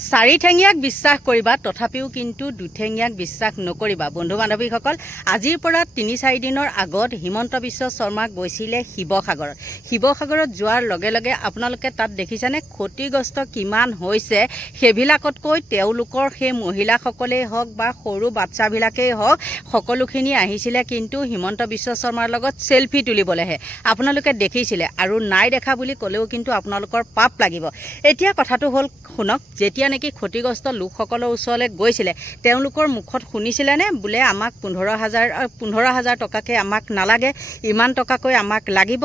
চাৰিঠেঙীয়াক বিশ্বাস কৰিবা তথাপিও কিন্তু দুঠেঙীয়াক বিশ্বাস নকৰিবা। বন্ধু বান্ধৱীসকল, আজিৰ পৰা ৩-৪ দিনৰ আগত হিমন্ত বিশ্ব শৰ্মা গৈছিলে শিৱসাগৰত। শিৱসাগৰত যোৱাৰ লগে লগে আপোনালোকে তাত দেখিছেনে ক্ষতিগ্ৰস্ত কিমান হৈছে। সেইবিলাকতকৈ তেওঁলোকৰ সেই মহিলাসকলেই হওক বা সৰু বাচ্চাবিলাকেই হওক সকলোখিনি আহিছিলে কিন্তু হিমন্ত বিশ্ব শৰ্মাৰ লগত চেলফি তুলিবলৈহে। আপোনালোকে দেখিছিলে আৰু নাই দেখা বুলি ক'লেও কিন্তু আপোনালোকৰ পাপ লাগিব। এতিয়া কথাটো হ'ল শুনক, যেতিয়া নেকি ক্ষতিগ্ৰস্ত লোকসকলৰ ওচৰলৈ গৈছিলে তেওঁলোকৰ মুখত শুনিছিলেনে বোলে আমাক 15,000 টকাকৈ আমাক নালাগে, ইমান টকাকৈ আমাক লাগিব?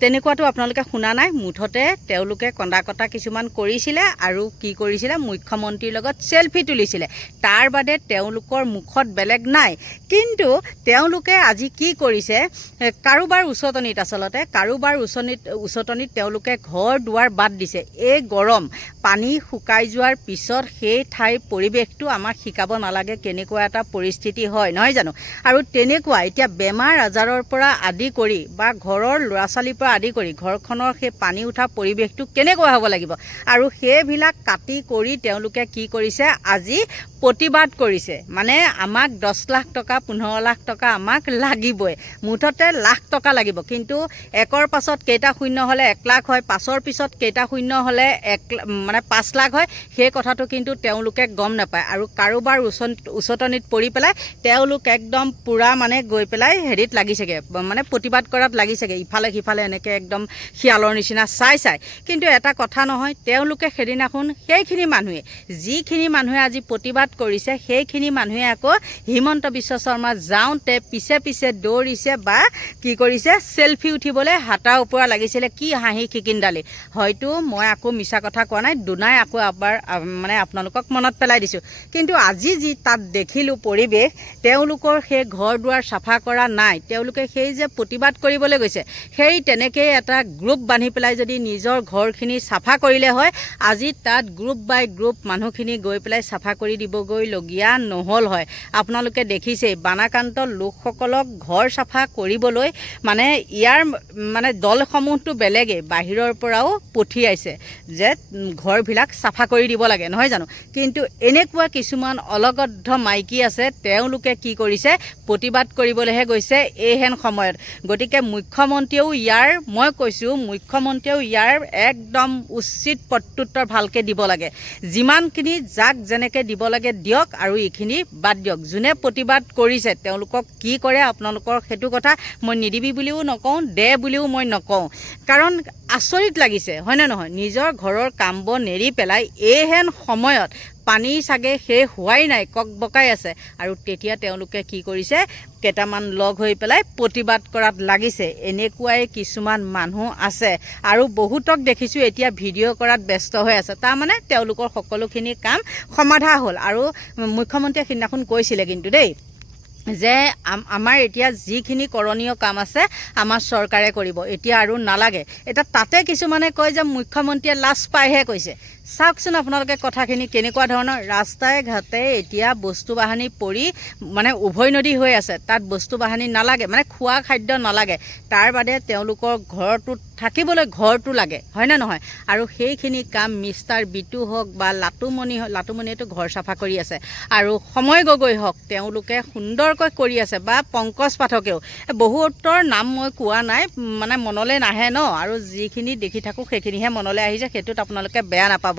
তেনেকুৱাটো আপোনালোকে শুনা নাই। মুঠতে তেওঁলোকে কন্দা কটা কিছুমান কৰিছিলে আৰু কি কৰিছিলে, মুখ্যমন্ত্ৰীৰ লগত চেলফি তুলিছিলে। তাৰ বাদে তেওঁলোকৰ মুখত বেলেগ নাই। কিন্তু তেওঁলোকে আজি কি কৰিছে, কাৰোবাৰ উচতনিত আচলতে কাৰোবাৰ উচতনিত তেওঁলোকে ঘৰ দুৱাৰ বাদ দিছে। এই গৰম পানী শুকাই যোৱাৰ পিছত সেই ঠাইৰ পৰিৱেশটো আমাক শিকাব নালাগে কেনেকুৱা এটা পৰিস্থিতি হয়, নহয় জানো? আৰু তেনেকুৱা এতিয়া বেমাৰ আজাৰৰ পৰা আদি কৰি বা ঘৰৰ ল'ৰা ছোৱালীৰ পৰা আদি কৰি ঘৰখনৰ সেই পানী উঠা পৰিৱেশটো কেনেকুৱা হ'ব লাগিব। আৰু সেইবিলাক কাটি কৰি তেওঁলোকে কি কৰিছে, আজি প্ৰতিবাদ কৰিছে। মানে আমাক 10 লাখ টকা 15 লাখ টকা আমাক লাগিবই, মুঠতে লাখ টকা লাগিব। কিন্তু একৰ পাছত কেইটা শূন্য হ'লে 1 লাখ হয়, পাছৰ পিছত কেইটা শূন্য হ'লে 5 লাখ হয়, সেই কথাটো কিন্তু তেওঁলোকে গম নাপায়। আৰু কাৰোবাৰ উচতনিত পৰি পেলাই তেওঁলোক একদম পূৰা গৈ পেলাই হেৰিত লাগিছেগৈ, প্ৰতিবাদ কৰাত লাগিছেগৈ, ইফালে সিফালে এনেকৈ একদম শিয়ালৰ নিচিনা চাই। কিন্তু এটা কথা নহয়, তেওঁলোকে সেইদিনাখন সেইখিনি মানুহে যিখিনি মানুহে আজি প্ৰতিবাদ কৰিছে সেইখিনি মানুহে আকৌ হিমন্ত বিশ্ব শৰ্মা যাওঁতে পিছে পিছে দৌৰিছে বা কি কৰিছে, চেলফি উঠিবলৈ হাতা ওপৰা লাগিছিলে। কি হাঁহি খিকিন্দালি। হয়তো মই আকৌ মিছা কথা কোৱা নাই, দুনাই আকৌ এবাৰ আপোনালোকক মনত পেলাই দিছোঁ। কিন্তু আজি যি তাত দেখিলোঁ পৰিৱেশ, তেওঁলোকৰ সেই ঘৰ দুৱাৰ চাফা কৰা নাই। তেওঁলোকে সেই যে প্ৰতিবাদ কৰিবলৈ গৈছে, সেই তেনেকেই এটা গ্ৰুপ বান্ধি পেলাই যদি নিজৰ ঘৰখিনি চাফা কৰিলে হয়, আজি তাত গ্ৰুপ বাই গ্ৰুপ মানুহখিনি গৈ পেলাই চাফা কৰি দিবগৈ লগীয়া নহ'ল হয়। আপোনালোকে দেখিছেই বানাক্ৰান্ত লোকসকলক ঘৰ চাফা কৰিবলৈ ইয়াৰ দলসমূহটো বেলেগেই বাহিৰৰ পৰাও পঠিয়াইছে যে ঘৰবিলাক চাফা কৰি দিব লাগে, নহয় জানো? কিন্তু এনেকুৱা কিছুমান অলগদ্ধ মাইকী আছে, তেওঁলোকে কি কৰিছে, প্ৰতিবাদ কৰিবলৈহে গৈছে এইহেন সময়ত। গতিকে মুখ্যমন্ত্ৰীয়েও ইয়াৰ একদম উচিত প্ৰত্যুত্তৰ ভালকৈ দিব লাগে। যিমানখিনি যাক যেনেকৈ দিব লাগে দিয়ক, আৰু এইখিনি বাদ দিয়ক। যোনে প্ৰতিবাদ কৰিছে তেওঁলোকক কি কৰে আপোনালোকৰ সেইটো কথা মই নিদিবি বুলিও নকওঁ, দে বুলিও মই নকওঁ। কাৰণ আচৰিত লাগিছে, হয়নে নহয়? নিজৰ ঘৰৰ কাম বন এৰি পেলাই এইহেন সময়ত পানী চাগে শেষ হোৱাই নাই, কক বকাই আছে, আৰু তেতিয়া তেওঁলোকে কি কৰিছে, কেইটামান লগ হৈ পেলাই প্ৰতিবাদ কৰাত লাগিছে। এনেকুৱাই কিছুমান মানুহ আছে আৰু বহুতক দেখিছোঁ এতিয়া ভিডিঅ' কৰাত ব্যস্ত হৈ আছে। তাৰমানে তেওঁলোকৰ সকলোখিনি কাম সমাধা হ'ল। আৰু মুখ্যমন্ত্ৰীয়ে সিদিনাখন কৈছিলে কিন্তু দেই যে আমাৰ এতিয়া যিখিনি কৰণীয় কাম আছে আমাৰ চৰকাৰে কৰিব, এতিয়া আৰু নালাগে। এতিয়া তাতে কিছুমানে কয় যে মুখ্যমন্ত্ৰীয়ে লাজ পাইহে কৈছে। চাওকচোন আপোনালোকে কথাখিনি কেনেকুৱা ধৰণৰ। ৰাস্তাই ঘাটে এতিয়া বস্তু বাহানি পৰি উভৈনদী হৈ আছে, তাত বস্তু বাহানি নালাগে, খোৱা খাদ্য নালাগে, তাৰ বাদে তেওঁলোকৰ ঘৰটোত থাকিবলৈ ঘৰটো লাগে, হয়নে নহয়? আৰু সেইখিনি কাম মিষ্টাৰ বিটু হওক বা লাটুমণিয়েতো ঘৰ চাফা কৰি আছে, আৰু সময় গগৈ হওক তেওঁলোকে সুন্দৰকৈ কৰি আছে, বা পংকজ পাঠকেও। বহুতৰ নাম মই কোৱা নাই, মনলৈ নাহে ন, আৰু যিখিনি দেখি থাকোঁ সেইখিনিহে মনলৈ আহিছে, সেইটোত আপোনালোকে বেয়া নাপাব।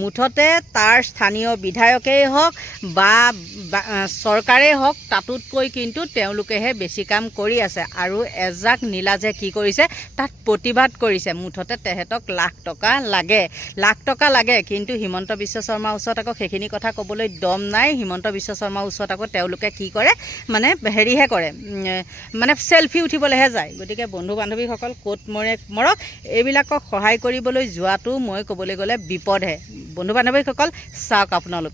মুঠতে তাৰ স্থানীয় বিধায়কেই হওক বা চৰকাৰেই হওক, তাতোতকৈ কিন্তু তেওঁলোকেহে বেছি কাম কৰি আছে। আৰু এজাক নীলাজে কি কৰিছে, তাত প্ৰতিবাদ কৰিছে। মুঠতে তেহেঁতক লাখ টকা লাগে। কিন্তু হিমন্ত বিশ্ব শৰ্মাৰ ওচৰত আকৌ সেইখিনি কথা ক'বলৈ দম নাই। হিমন্ত বিশ্ব শৰ্মাৰ ওচৰত আকৌ তেওঁলোকে কি কৰে, হেৰিহে কৰে, চেলফি উঠিবলৈহে যায়। গতিকে বন্ধু বান্ধৱীসকল, ক'ত মৰক, এইবিলাকক সহায় কৰিবলৈ যোৱাটো মই ক'বলৈ গ'লে বিপদহে। বন্ধু বান্ধৱীসকল চাওক আপোনালোক।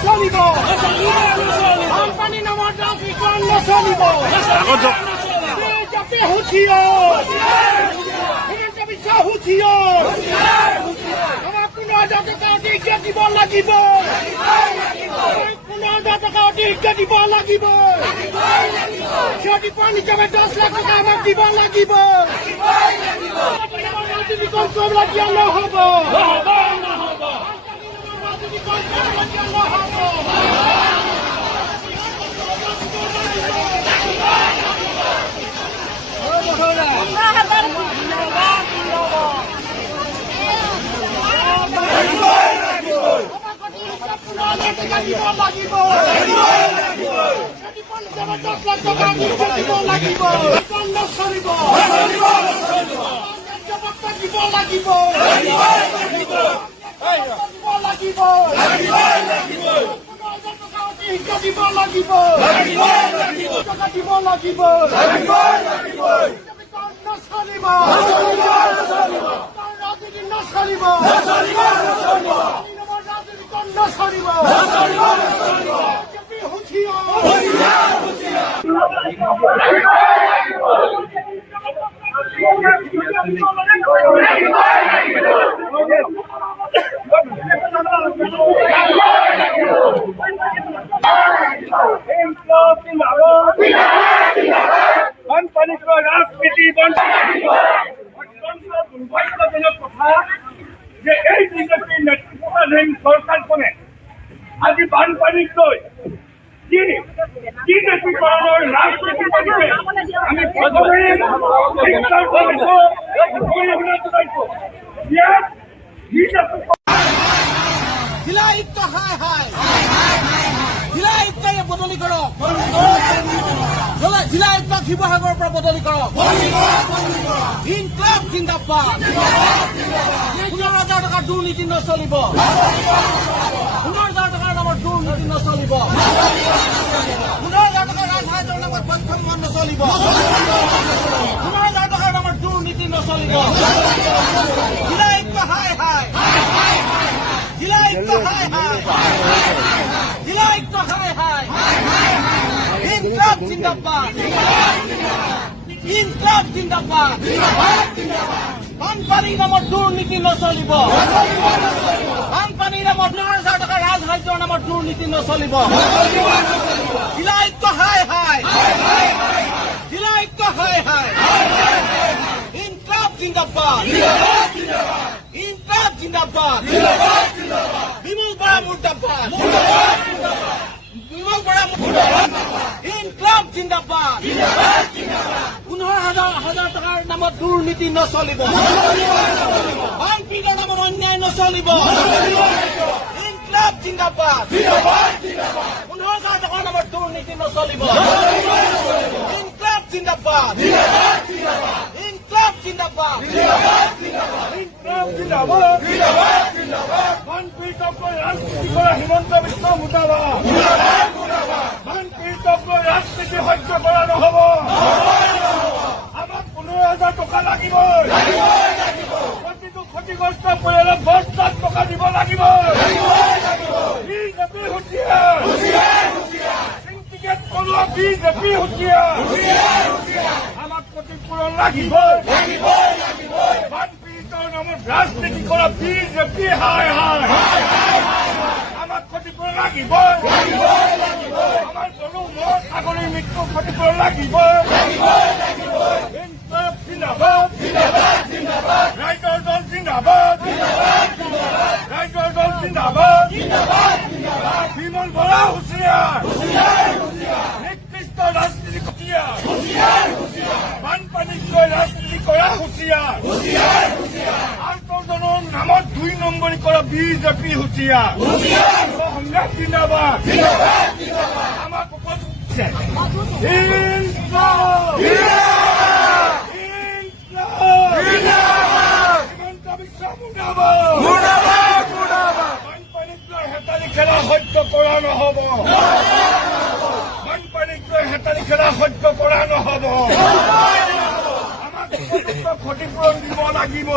নচলিব বানপানী নামৰ ট্ৰাফিকখন নচলিব বিজেপি হুঁচিয়াৰ হিমন্ত বিশ্ব হুঁচিয়াৰ আমাক 15,000 টকা অধিক দিব লাগিব 15,000 টকা অধিক দিব লাগিব সিহঁতি পানী হিচাপে 10 লাখ টকা আমাক দিব লাগিব ৰাজনীতিকৰণ কৰিবলৈ নহ'ব ৰাজনীতি দুৰ্ভাগ্যজনক কথা যে এই বিজেপিৰ নেতৃত্বাধীন সৰকাৰখনে আজি বানপানীক লৈ কি নেতৃত্বৰ ৰাজনীতি কৰিছে আমি প্ৰথমে জিলা আয়ুক্ত জিলা আয়ুক্তই বদলি কৰক জিলা আয়ুক্ত শিৱসাগৰৰ পৰা বদলি কৰক ইনকলাব জিন্দাবাদ 15,000 টকাৰ দুৰ্নীতি নচলিব 15,000 টকাৰ নামত দুৰ্নীতি নচলিব 15,000 টকাৰ ৰাজসাহায্যৰ নামত বৈষম্য নচলিব 15,000 টকাৰ নামত দুৰ্নীতি নচলিব জিলা আয়ুক্ত জিলা আয়ুক্ত জিলা আয়ুক্ত ইনকলাব জিন্দাবাদ ইনকলাব জিন্দাবাদ বানপানী নামত দুৰ্নীতি নচলিব বানপানী নামত 15,000 টকা ৰাজসাহায্যৰ নামত দুৰ্নীতি নচলিব জিলা আয়ুক্ত জিলা আয়ুক্ত ইনকলাব জিন্দাবাদ ইনকলাব জিন্দাবাদ বিমল বৰা মুৰ্দাবাদ বিমল বৰা ইনকলাব জিন্দাবাদ 15,000 টকাৰ নামত দুৰ্নীতি নচলিব বানপীড়ৰ নামত অন্যায় নচলিব ইনকলাব জিন্দাবাদ 15,000 টকাৰ নামত দুৰ্নীতি নচলিব ইনকলাব জিন্দাবাদ ইনকলাব জিন্দাবাদ বানপীড়িতক ৰাজনীতি কৰা হিমন্ত বিশ্ব মুৰ্দাবাদ বানপীড়িতক ৰাজনীতি সহ্য কৰা নহ'ব আমাক 15,000 টকা লাগিব প্ৰতিটো ক্ষতিগ্ৰস্ত পৰিয়ালক 10 লাখ টকা দিব লাগিব বিজেপি হুঁচিয়াৰ চিণ্ডিকেট কৰোৱা বিজেপি হুঁচিয়াৰ আমাক ক্ষতিপূৰণ লাগিবই বানপীড়িতৰ নামত ৰাজনীতি কৰা বিজেপি আমাক ক্ষতিপূৰণ লাগিবই আমাৰ গৰু ম'হ ছাগলীৰ মৃত্যু ক্ষতিপূৰণ লাগিবই ৰাইজৰ দল জিন্দাবাদ ৰাইজৰ দল জিন্দাবাদ বিমল বৰা হুঁচিয়াৰ নিকৃষ্ট ৰাজনীতি বানপানীক লৈ ৰাজনীতি কৰা হুঁচিয়াৰ আন্তঃজনৰ নামত 2 নম্বৰী কৰা বিজেপি হুঁচিয়াৰ সংগ্ৰাম জিন্দাবাদ আমাক উপস্থিত হিমন্ত বিশ্ব মুৰ্দাবাদ বানপানীক লৈ হেতালি খেলা সহ্য কৰা নহ'ব বানপানীক লৈ হেতালি খেলা সহ্য কৰা নহ'ব আমাক উপযুক্ত ক্ষতিপূৰণ দিব লাগিব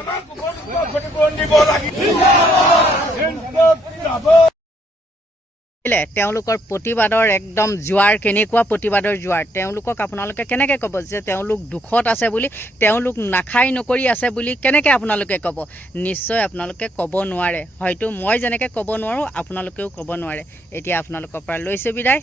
আমাক উপযুক্ত ক্ষতিপূৰণ দিব লাগিব তেওঁলোকৰ প্ৰতিবাদৰ একদম জোৱাৰ কেনেকুৱা প্ৰতিবাদৰ জোৱাৰ তেওঁলোকক আপোনালোকে কেনেকৈ ক'ব যে তেওঁলোক দুখত আছে বুলি তেওঁলোক নাখাই নকৰি আছে বুলি কেনেকৈ আপোনালোকে ক'ব নিশ্চয় আপোনালোকে ক'ব নোৱাৰে হয়তো মই যেনেকৈ ক'ব নোৱাৰোঁ আপোনালোকেও ক'ব নোৱাৰে এতিয়া আপোনালোকৰ পৰা লৈছোঁ বিদায়